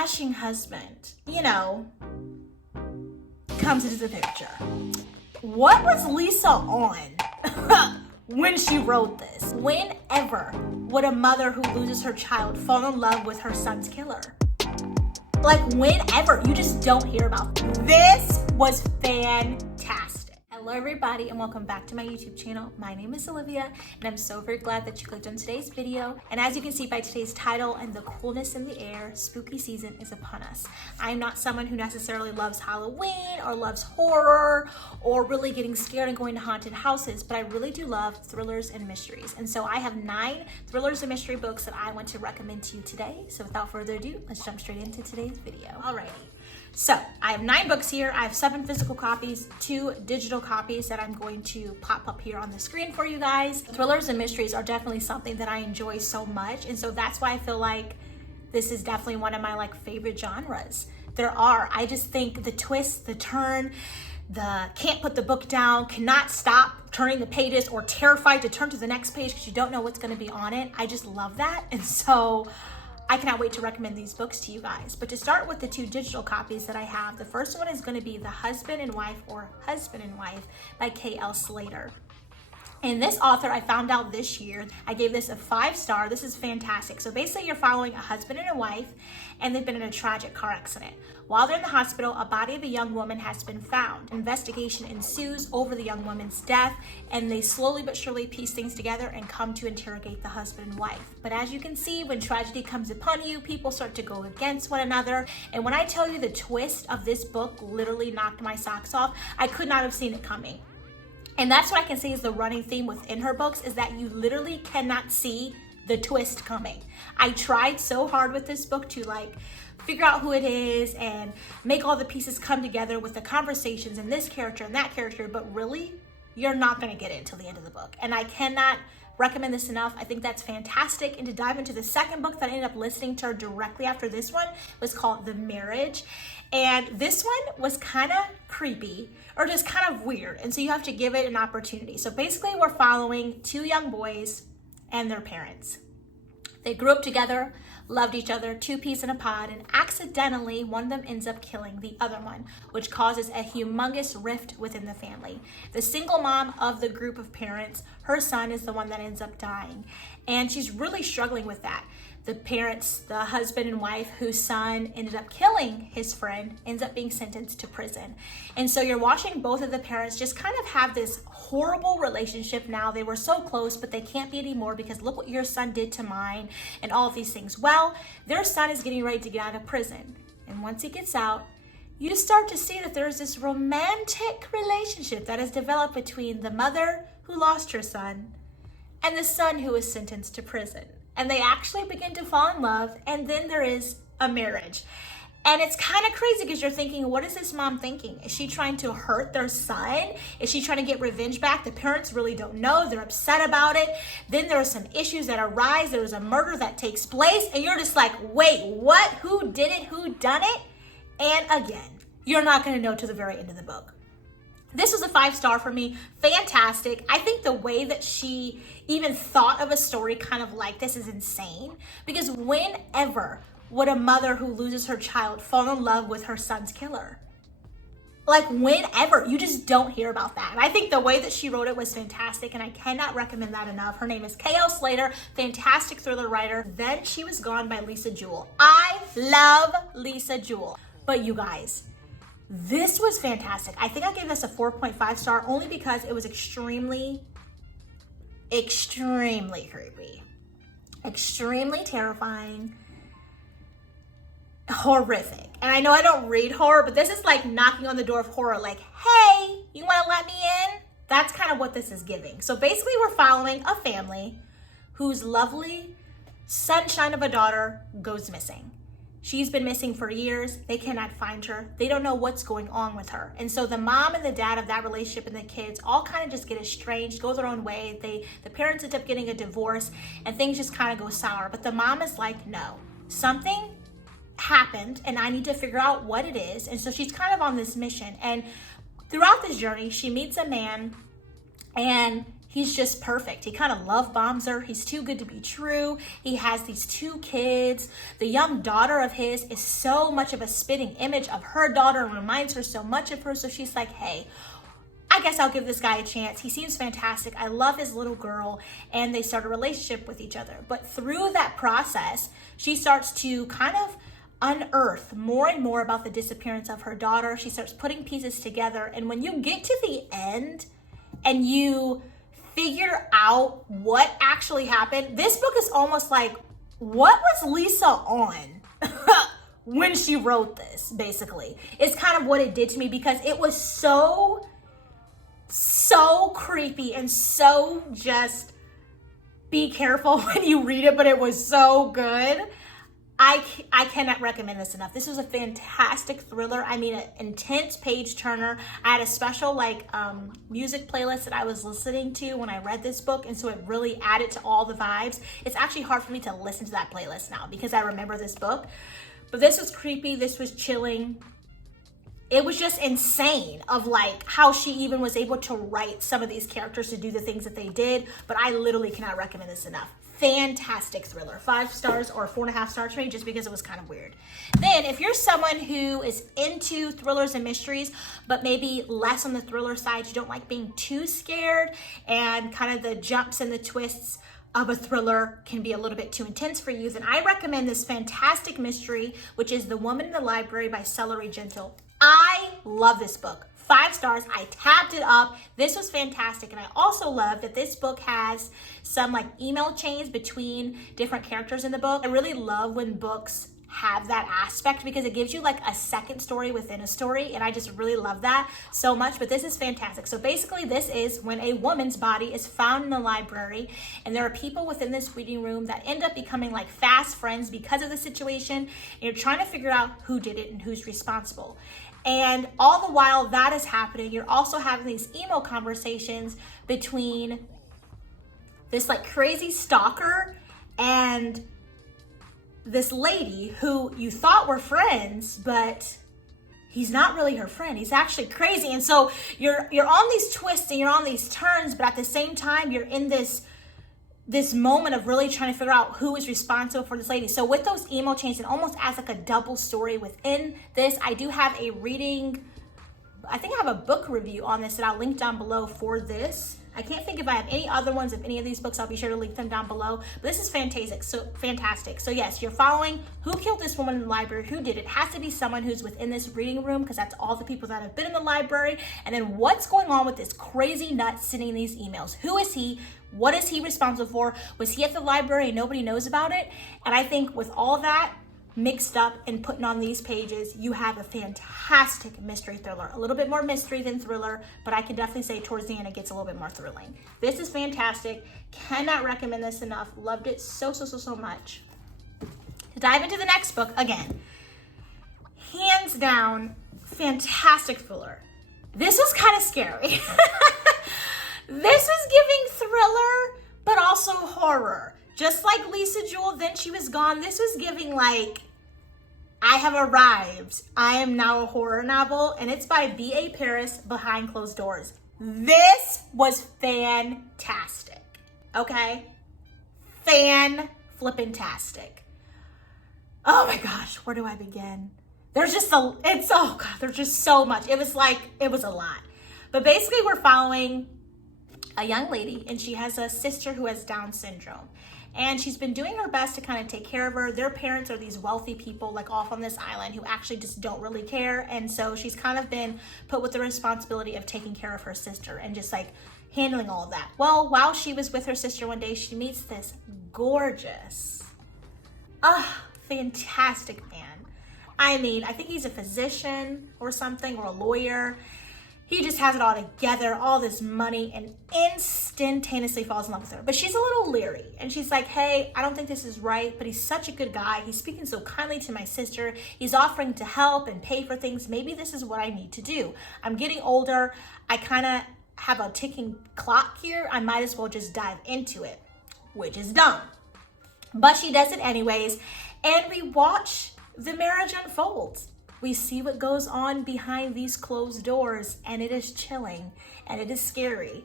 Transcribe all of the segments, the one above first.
dashing husband, comes into the picture. What was Lisa on when she wrote this? Whenever would a mother who loses her child fall in love with her son's killer? Like, whenever. You just don't hear about this. This was fantastic. Hello everybody and welcome back to my YouTube channel. My name is Olivia and I'm so very glad that you clicked on today's video. And as you can see by today's title and the coolness in the air, spooky season is upon us. I am not someone who necessarily loves Halloween or loves horror or really getting scared and going to haunted houses, but I really do love thrillers and mysteries. And so I have 9 thrillers and mystery books that I want to recommend to you today. So without further ado, let's jump straight into today's video. Alrighty. So I have 9 books here. I have 7 physical copies, 2 digital copies that I'm going to pop up here on the screen for you guys. Thrillers and mysteries are definitely something that I enjoy so much. And so that's why I feel like this is definitely one of my favorite genres. I just think the twist, the turn, the can't put the book down, cannot stop turning the pages, or terrified to turn to the next page because you don't know what's going to be on it. I just love that. And so I cannot wait to recommend these books to you guys. But to start with the 2 digital copies that I have, the first one is going to be The Husband and Wife, or Husband and Wife by K.L. Slater. And this author I found out this year. I gave this a 5-star. This is fantastic. So basically you're following a husband and a wife, and they've been in a tragic car accident. While they're in the hospital, a body of a young woman has been found. Investigation ensues over the young woman's death, and they slowly but surely piece things together and come to interrogate the husband and wife. But as you can see, when tragedy comes upon you, people start to go against one another. And when I tell you the twist of this book literally knocked my socks off, I could not have seen it coming. And that's what I can say is the running theme within her books, is that you literally cannot see the twist coming. I tried so hard with this book to figure out who it is and make all the pieces come together with the conversations and this character and that character, but really, you're not going to get it until the end of the book. And I cannot recommend this enough. I think that's fantastic. And to dive into the second book that I ended up listening to directly after this one was called The Marriage. And this one was kind of creepy, or just kind of weird. And so you have to give it an opportunity. So basically we're following 2 young boys and their parents. They grew up together, loved each other, 2 peas in a pod, and accidentally one of them ends up killing the other one, which causes a humongous rift within the family. The single mom of the group of parents, her son is the one that ends up dying, and she's really struggling with that. The parents, the husband and wife whose son ended up killing his friend, ends up being sentenced to prison. And so you're watching both of the parents just kind of have this horrible relationship now. They were so close, but they can't be anymore because look what your son did to mine and all of these things. Well, their son is getting ready to get out of prison. And once he gets out, you start to see that there's this romantic relationship that has developed between the mother who lost her son and the son who was sentenced to prison. And they actually begin to fall in love, and then there is a marriage. And it's kind of crazy because you're thinking, what is this mom thinking? Is she trying to hurt their son? Is she trying to get revenge back? The parents really don't know. They're upset about it. Then there are some issues that arise. There's a murder that takes place, and you're just like, wait, what? Who did it? Who done it? And again, you're not going to know to the very end of the book. This was a 5-star for me. Fantastic. I think the way that she even thought of a story kind of like this is insane, because whenever would a mother who loses her child fall in love with her son's killer? Whenever. You just don't hear about that. And I think the way that she wrote it was fantastic, and I cannot recommend that enough. Her name is K.L. Slater, fantastic thriller writer. Then She Was Gone by Lisa Jewell. I love Lisa Jewell. But you guys, this was fantastic. I think I gave this a 4.5 star only because it was extremely creepy, extremely terrifying, horrific. And I know I don't read horror, but this is like knocking on the door of horror, like, hey, you want to let me in? That's kind of what this is giving. So basically we're following a family whose lovely sunshine of a daughter goes missing. She's been missing for years. They cannot find her. They don't know what's going on with her. And so the mom and the dad of that relationship and the kids all kind of just get estranged, go their own way. The parents end up getting a divorce, and things just kind of go sour. But the mom is like, no, something happened and I need to figure out what it is. And so she's kind of on this mission. And throughout this journey, she meets a man, and he's just perfect. He kind of love bombs her. He's too good to be true. He has these 2 kids. The young daughter of his is so much of a spitting image of her daughter and reminds her so much of her. So she's like, hey, I guess I'll give this guy a chance. He seems fantastic. I love his little girl. And they start a relationship with each other. But through that process, she starts to kind of unearth more and more about the disappearance of her daughter. She starts putting pieces together. And when you get to the end and you figure out what actually happened, this book is almost like, what was Lisa on when she wrote this, basically? It's kind of what it did to me, because it was so creepy and so just be careful when you read it, but it was so good. I cannot recommend this enough. This was a fantastic thriller. I mean, an intense page turner. I had a special music playlist that I was listening to when I read this book, and so it really added to all the vibes. It's actually hard for me to listen to that playlist now because I remember this book. But this was creepy. This was chilling. It was just insane of like how she even was able to write some of these characters to do the things that they did. But I literally cannot recommend this enough. Fantastic thriller. 5 stars or 4.5 stars for me, just because it was kind of weird. Then if you're someone who is into thrillers and mysteries, but maybe less on the thriller side, you don't like being too scared, and kind of the jumps and the twists of a thriller can be a little bit too intense for you, then I recommend this fantastic mystery, which is The Woman in the Library by Celery Gentle. I love this book. 5 stars. I tapped it up. This was fantastic. And I also love that this book has some like email chains between different characters in the book. I really love when books have that aspect, because it gives you like a second story within a story, and I just really love that so much. But this is fantastic. So basically this is when a woman's body is found in the library, and there are people within this reading room that end up becoming like fast friends because of the situation, and you're trying to figure out who did it and who's responsible. And all the while that is happening, you're also having these email conversations between this like crazy stalker and this lady who you thought were friends, but he's not really her friend. He's actually crazy. And so you're on these twists and you're on these turns, but at the same time, you're in this moment of really trying to figure out who is responsible for this lady. So with those email chains, and almost as like a double story within this, I do have a reading, I think I have a book review on this that I'll link down below for this. I can't think if I have any other ones of any of these books. I'll be sure to link them down below. But this is fantastic. So yes, you're following who killed this woman in the library, who did it. Has to be someone who's within this reading room, because that's all the people that have been in the library. And then what's going on with this crazy nut sending these emails? Who is he? What is he responsible for? Was he at the library and nobody knows about it? And I think with all that mixed up and putting on these pages, you have a fantastic mystery thriller. A little bit more mystery than thriller, but I can definitely say towards the end it gets a little bit more thrilling. This is fantastic. Cannot recommend this enough. Loved it so much. To dive into the next book, again, hands down, fantastic thriller. This was kind of scary. This was giving thriller, but also horror. Just like Lisa Jewell, Then She Was Gone, this was giving like, I have arrived. I am now a horror novel, and it's by B.A. Paris, Behind Closed Doors. This was fantastic, okay? Fan-flippin-tastic. Oh my gosh, where do I begin? There's just there's just so much. It was a lot. But basically we're following a young lady, and she has a sister who has Down syndrome. And she's been doing her best to kind of take care of her. Their parents are these wealthy people like off on this island who actually just don't really care. And so she's kind of been put with the responsibility of taking care of her sister and just like handling all of that. Well, while she was with her sister one day, she meets this gorgeous, fantastic man. I mean, I think he's a physician or something, or a lawyer. He just has it all together, all this money, and instantaneously falls in love with her. But she's a little leery, and she's like, hey, I don't think this is right, but he's such a good guy. He's speaking so kindly to my sister. He's offering to help and pay for things. Maybe this is what I need to do. I'm getting older. I kind of have a ticking clock here. I might as well just dive into it, which is dumb. But she does it anyways, and we watch the marriage unfold. We see what goes on behind these closed doors, and it is chilling and it is scary.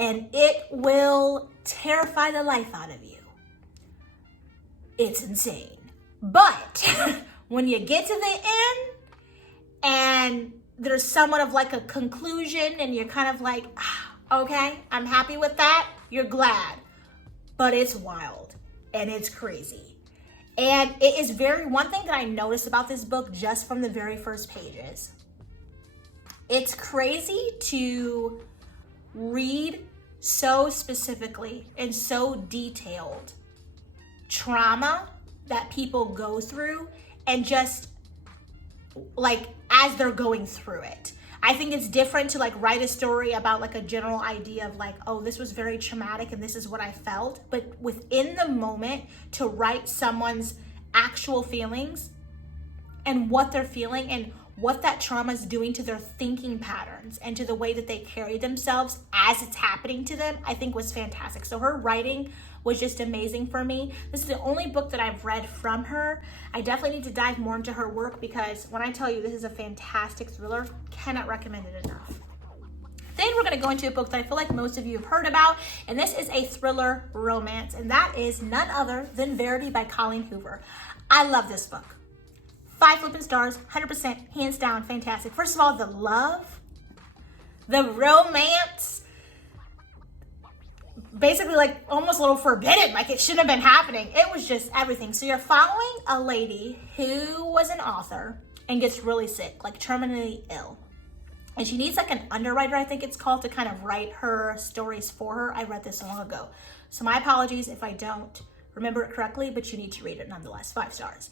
and it will terrify the life out of you. It's insane. But when you get to the end and there's somewhat of like a conclusion and you're kind of like, okay, I'm happy with that, you're glad. But it's wild and it's crazy. And it is one thing that I noticed about this book just from the very first pages. It's crazy to read so specifically and so detailed trauma that people go through, and just like as they're going through it. I think it's different to like write a story about like a general idea of like, oh, this was very traumatic and this is what I felt. But within the moment, to write someone's actual feelings and what they're feeling and what that trauma is doing to their thinking patterns and to the way that they carry themselves as it's happening to them, I think was fantastic. So her writing was just amazing for me. This is the only book that I've read from her. I definitely need to dive more into her work, because when I tell you this is a fantastic thriller, cannot recommend it enough. Then we're gonna go into a book that I feel like most of you have heard about, and this is a thriller romance, and that is none other than Varity by Colleen Hoover. I love this book. 5 flipping stars, 100%, hands down, fantastic. First of all, the love, the romance, basically like almost a little forbidden, like it shouldn't have been happening. It was just everything. So you're following a lady who was an author and gets really sick, like terminally ill. And she needs like an underwriter, I think it's called, to kind of write her stories for her. I read this long ago. So my apologies if I don't remember it correctly, but you need to read it nonetheless, 5 stars.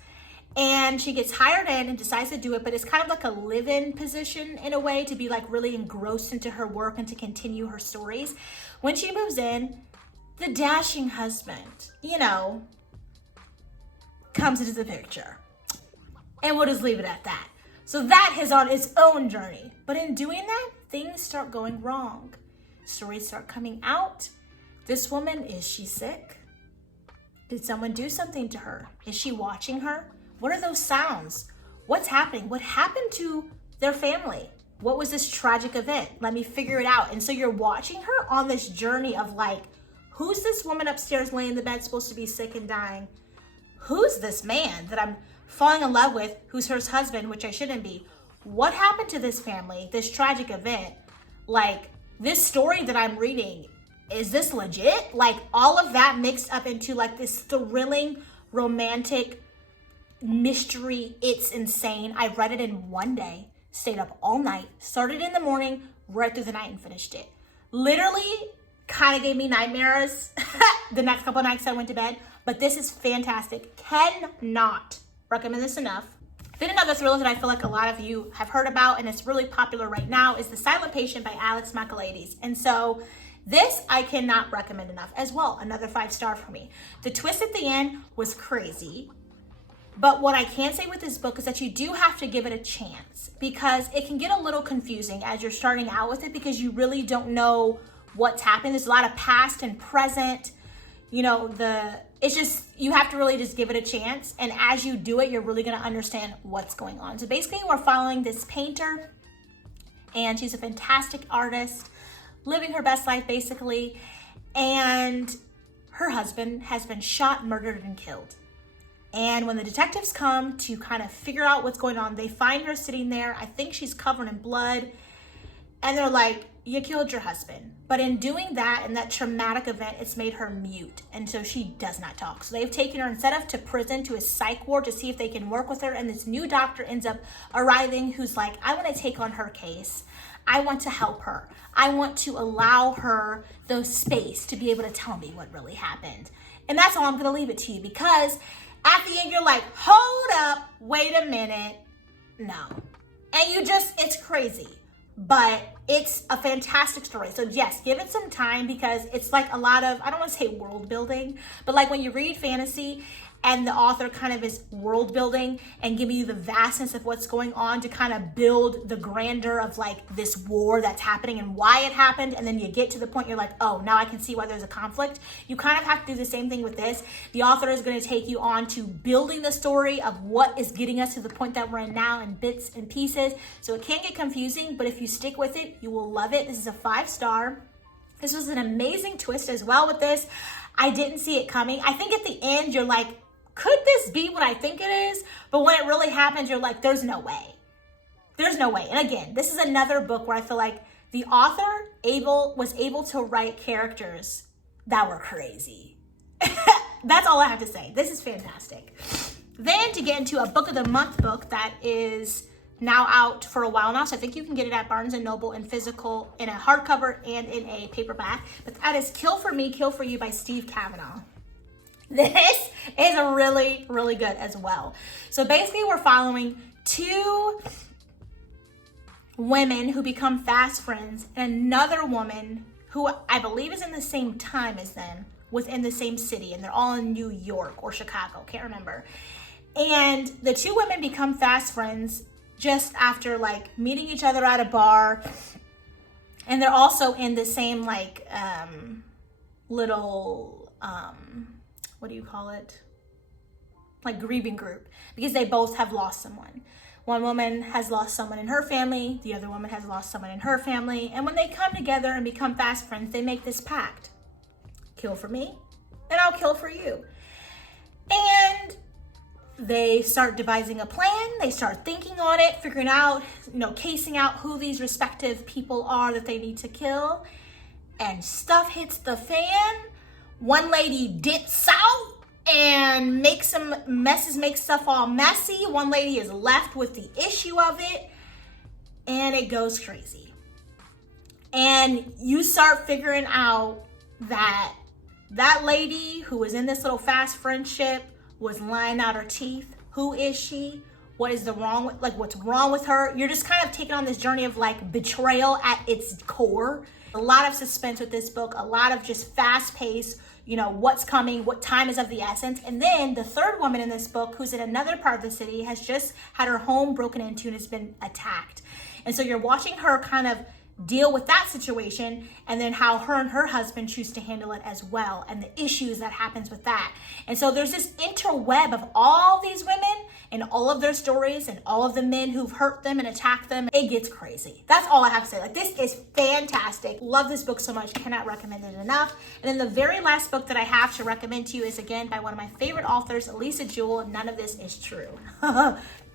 And she gets hired in and decides to do it, but it's kind of like a live-in position in a way, to be like really engrossed into her work and to continue her stories. When she moves in, the dashing husband, comes into the picture. And we'll just leave it at that. So that is on its own journey. But in doing that, things start going wrong. Stories start coming out. This woman, is she sick? Did someone do something to her? Is she watching her? What are those sounds? What's happening? What happened to their family? What was this tragic event? Let me figure it out. And so you're watching her on this journey of like, who's this woman upstairs laying in the bed supposed to be sick and dying? Who's this man that I'm falling in love with, who's her husband, which I shouldn't be? What happened to this family, this tragic event? Like, this story that I'm reading, is this legit? Like, all of that mixed up into like this thrilling, romantic mystery. It's insane. I read it in one day, stayed up all night, started in the morning, read through the night and finished it. Literally kind of gave me nightmares the next couple of nights I went to bed, but this is fantastic. Cannot recommend this enough. Then another thriller that I feel like a lot of you have heard about, and it's really popular right now, is The Silent Patient by Alex Michaelides. And so this I cannot recommend enough as well. Another 5 star for me. The twist at the end was crazy. But what I can say with this book is that you do have to give it a chance, because it can get a little confusing as you're starting out with it, because you really don't know what's happening. There's a lot of past and present, it's just, you have to really just give it a chance. And as you do it, you're really going to understand what's going on. So basically we're following this painter, and she's a fantastic artist, living her best life basically. And her husband has been shot, murdered, and killed. And when the detectives come to kind of figure out what's going on, they find her sitting there. I think she's covered in blood. And they're like, you killed your husband. But in doing that, and that traumatic event, it's made her mute. And so she does not talk. So they've taken her instead of to prison, to a psych ward to see if they can work with her. And this new doctor ends up arriving who's like, I want to take on her case. I want to help her. I want to allow her the space to be able to tell me what really happened. And that's all I'm going to leave it to you, because at the end, you're like, hold up, wait a minute, no. And it's crazy, but it's a fantastic story. So yes, give it some time, because it's like a lot of, I don't want to say world building, but like when you read fantasy and the author kind of is world building and giving you the vastness of what's going on to kind of build the grandeur of like this war that's happening and why it happened. And then you get to the point you're like, oh, now I can see why there's a conflict. You kind of have to do the same thing with this. The author is going to take you on to building the story of what is getting us to the point that we're in now in bits and pieces. So it can get confusing, but if you stick with it, you will love it. This is a 5 star. This was an amazing twist as well with this. I didn't see it coming. I think at the end, you're like, could this be what I think it is? But when it really happens, you're like, there's no way. There's no way. And again, this is another book where I feel like the author was able to write characters that were crazy. That's all I have to say. This is fantastic. Then to get into a book of the month book that is now out for a while now. So I think you can get it at Barnes & Noble in physical, in a hardcover and in a paperback. But that is Kill for Me, Kill for You by Steve Kavanaugh. This is really, really good as well. So basically we're following two women who become fast friends and another woman who I believe is in the same time as them within the same city, and they're all in New York or Chicago, can't remember. And the two women become fast friends just after like meeting each other at a bar, and they're also in the same like little what do you call it, like grieving group, because they both have lost someone. One woman has lost someone in her family, the other woman has lost someone in her family, and when they come together and become fast friends, they make this pact: kill for me and I'll kill for you. And they start devising a plan, they start thinking on it, figuring out, casing out who these respective people are that they need to kill, and stuff hits the fan. One lady dips out and makes stuff all messy. One lady is left with the issue of it, and it goes crazy. And you start figuring out that that lady who was in this little fast friendship was lying out her teeth. Who is she? What's wrong with her? You're just kind of taking on this journey of like betrayal at its core. A lot of suspense with this book, a lot of just fast pace, what's coming, what time is of the essence. And then the third woman in this book, who's in another part of the city, has just had her home broken into and has been attacked. And so you're watching her kind of deal with that situation, and then how her and her husband choose to handle it as well, and the issues that happens with that. And so there's this interweb of all these women and all of their stories and all of the men who've hurt them and attacked them. It gets crazy. That's all I have to say. Like, this is fantastic. Love this book so much. Cannot recommend it enough. And then the very last book that I have to recommend to you is, again, by one of my favorite authors, Lisa Jewell. None of this is true.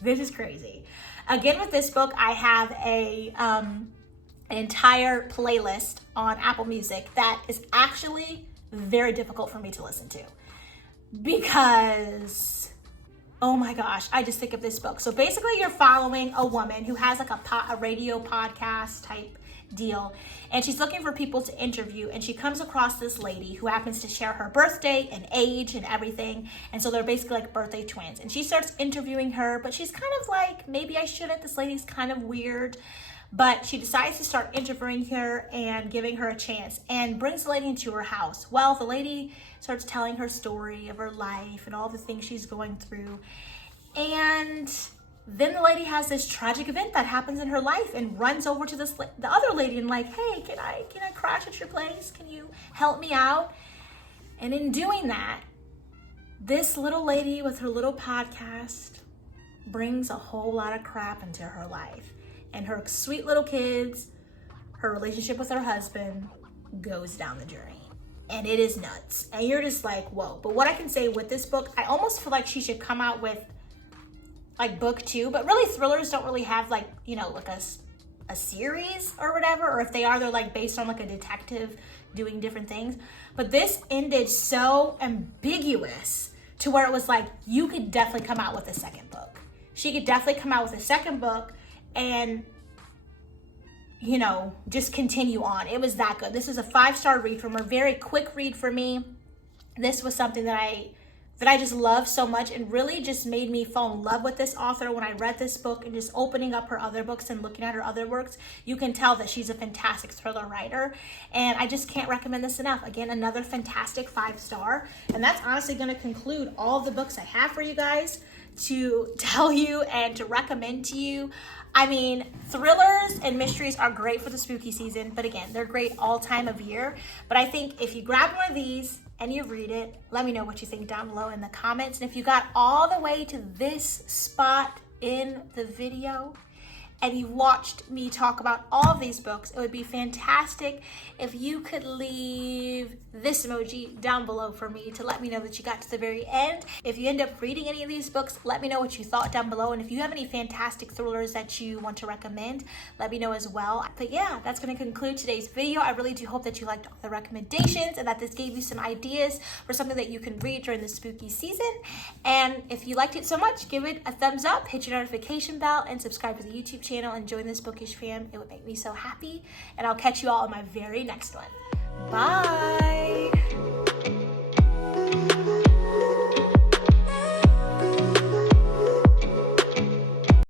This is crazy. Again, with this book, I have an entire playlist on Apple Music that is actually very difficult for me to listen to, because oh my gosh, I just think of this book. So basically you're following a woman who has like a radio podcast type deal, and she's looking for people to interview, and she comes across this lady who happens to share her birthday and age and everything, and so they're basically like birthday twins. And she starts interviewing her, but she's kind of like, maybe I shouldn't, this lady's kind of weird. But she decides to start interviewing her and giving her a chance, and brings the lady into her house. Well, the lady starts telling her story of her life and all the things she's going through. And then the lady has this tragic event that happens in her life, and runs over to the other lady and like, hey, can I crash at your place? Can you help me out? And in doing that, this little lady with her little podcast brings a whole lot of crap into her life. And her sweet little kids, her relationship with her husband goes down the journey. And it is nuts. And you're just like, whoa. But what I can say with this book, I almost feel like she should come out with like book 2. But really, thrillers don't really have like, like a series or whatever. Or if they are, they're like based on like a detective doing different things. But this ended so ambiguous to where it was like, you could definitely come out with a second book. She could definitely come out with a second book and just continue on. It was that good. This is a 5-star read from her. Very quick read for me. This was something that I just love so much, and really just made me fall in love with this author when I read this book. And just opening up her other books and looking at her other works, you can tell that she's a fantastic thriller writer, and I just can't recommend this enough. Again, another fantastic 5-star. And that's honestly going to conclude all the books I have for you guys to tell you and to recommend to you. I mean, thrillers and mysteries are great for the spooky season, but again, they're great all time of year. But I think if you grab one of these and you read it, let me know what you think down below in the comments. And if you got all the way to this spot in the video and you watched me talk about all of these books, it would be fantastic if you could leave this emoji down below for me to let me know that you got to the very end. If you end up reading any of these books, let me know what you thought down below. And if you have any fantastic thrillers that you want to recommend, let me know as well. But yeah, that's going to conclude today's video. I really do hope that you liked all the recommendations and that this gave you some ideas for something that you can read during the spooky season. And if you liked it so much, give it a thumbs up, hit your notification bell, and subscribe to the YouTube channel and join this Bookish fam. It would make me so happy. And I'll catch you all on my very next one. Bye.